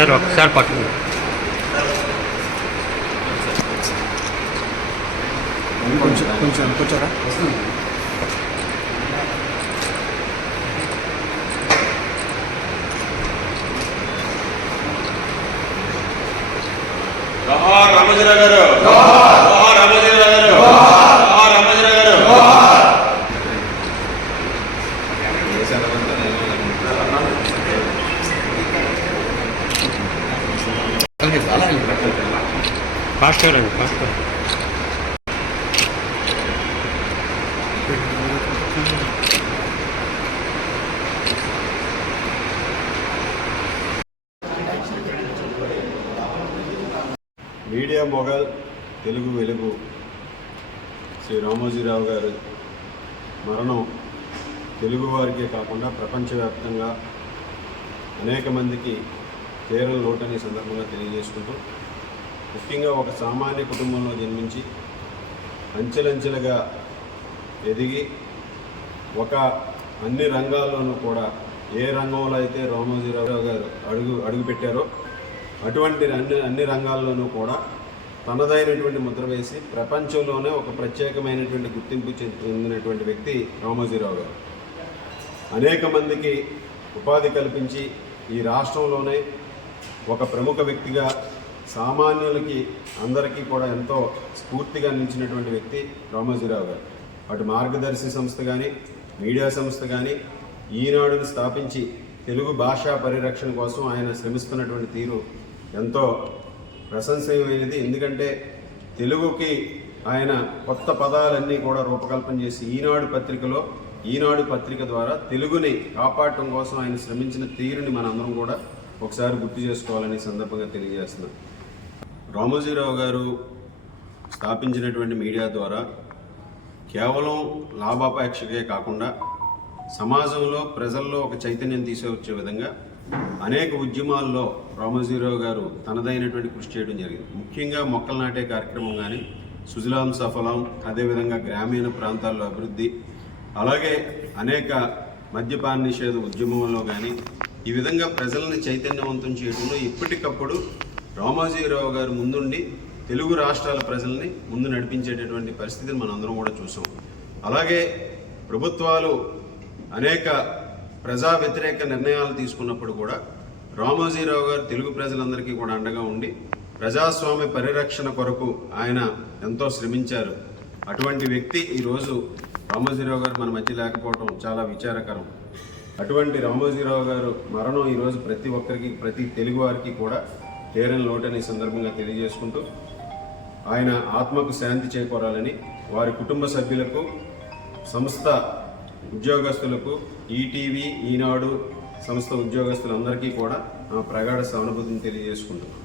Sir ఒకసారి పక్కన కొంచెం కొంచెం గారు. గారు. గారు. ఫాస్ట్ రండి ఫాస్ట్ మీడియా మొగల్ తెలుగు వెలుగు. శ్రీ రామోజీరావు గారు మరణం తెలుగు వారికే కాకుండా ప్రపంచవ్యాప్తంగా అనేక మందికి తీరం లోటని సందర్భంగా తెలియజేసుకుంటూ ముఖ్యంగా ఒక సామాన్య కుటుంబంలో జన్మించి అంచెలంచెలుగా ఎదిగి ఒక అన్ని రంగాల్లోనూ కూడా ఏ రంగంలో అయితే రామోజీరావు గారు అడుగు అడుగుపెట్టారో అటువంటి అన్ని అన్ని రంగాల్లోనూ కూడా తనదైనటువంటి ముద్ర వేసి ప్రపంచంలోనే ఒక ప్రత్యేకమైనటువంటి గుర్తింపు చెందినటువంటి వ్యక్తి రామోజీరావు గారు. అనేక మందికి ఉపాధి కల్పించి ఈ రాష్ట్రంలోనే ఒక ప్రముఖ వ్యక్తిగా సామాన్యులకి అందరికీ కూడా ఎంతో స్ఫూర్తిగా నిలిచినటువంటి వ్యక్తి రామోజీరావు గారు. అటు మార్గదర్శి సంస్థ కానీ మీడియా సంస్థ కానీ ఈనాడుని స్థాపించి తెలుగు భాషా పరిరక్షణ కోసం ఆయన శ్రమిస్తున్నటువంటి తీరు ఎంతో ప్రశంసనీయమైనది. ఎందుకంటే తెలుగుకి ఆయన కొత్త పదాలన్నీ కూడా రూపకల్పన చేసి ఈనాడు పత్రికలో ఈనాడు పత్రిక ద్వారా తెలుగుని కాపాడటం కోసం ఆయన శ్రమించిన తీరుని మనందరం కూడా ఒకసారి గుర్తు చేసుకోవాలని సందర్భంగా తెలియజేస్తున్నాం. రామోజీరావు గారు స్థాపించినటువంటి మీడియా ద్వారా కేవలం లాభాపేక్షకే కాకుండా సమాజంలో ప్రజల్లో ఒక చైతన్యం తీసుకొచ్చే విధంగా అనేక ఉద్యమాల్లో రామోజీరావు గారు తనదైనటువంటి కృషి చేయడం జరిగింది. ముఖ్యంగా మొక్కలు నాటే కార్యక్రమం కానీ సుజలాం సఫలం అదేవిధంగా గ్రామీణ ప్రాంతాల్లో అభివృద్ధి అలాగే అనేక మద్యపాన నిషేధ ఉద్యమంలో కానీ ఈ విధంగా ప్రజలను చైతన్యవంతం చేయడంలో ఎప్పటికప్పుడు రామాజీరావు గారు ముందుండి తెలుగు రాష్ట్రాల ప్రజల్ని ముందు నడిపించేటటువంటి పరిస్థితిని అందరం కూడా చూసాం. అలాగే ప్రభుత్వాలు అనేక ప్రజా వ్యతిరేక నిర్ణయాలు తీసుకున్నప్పుడు కూడా రామోజీరావు గారు తెలుగు ప్రజలందరికీ కూడా అండగా ఉండి ప్రజాస్వామ్య పరిరక్షణ కొరకు ఆయన ఎంతో శ్రమించారు. అటువంటి వ్యక్తి ఈరోజు రామోజీరావు గారు మన మధ్య లేకపోవడం చాలా విచారకరం. అటువంటి రామోజీరావు గారు మరణం ఈరోజు ప్రతి ఒక్కరికి ప్రతి తెలుగు వారికి కూడా తీరని లోటని సందర్భంగా తెలియజేసుకుంటూ ఆయన ఆత్మకు శాంతి చేకూరాలని వారి కుటుంబ సభ్యులకు సంస్థ ఉద్యోగస్తులకు ఈటీవీ ఈనాడు సంస్థ ఉద్యోగస్తులందరికీ కూడా నా ప్రగాఢ సానుభూతిని తెలియజేసుకుంటున్నాను.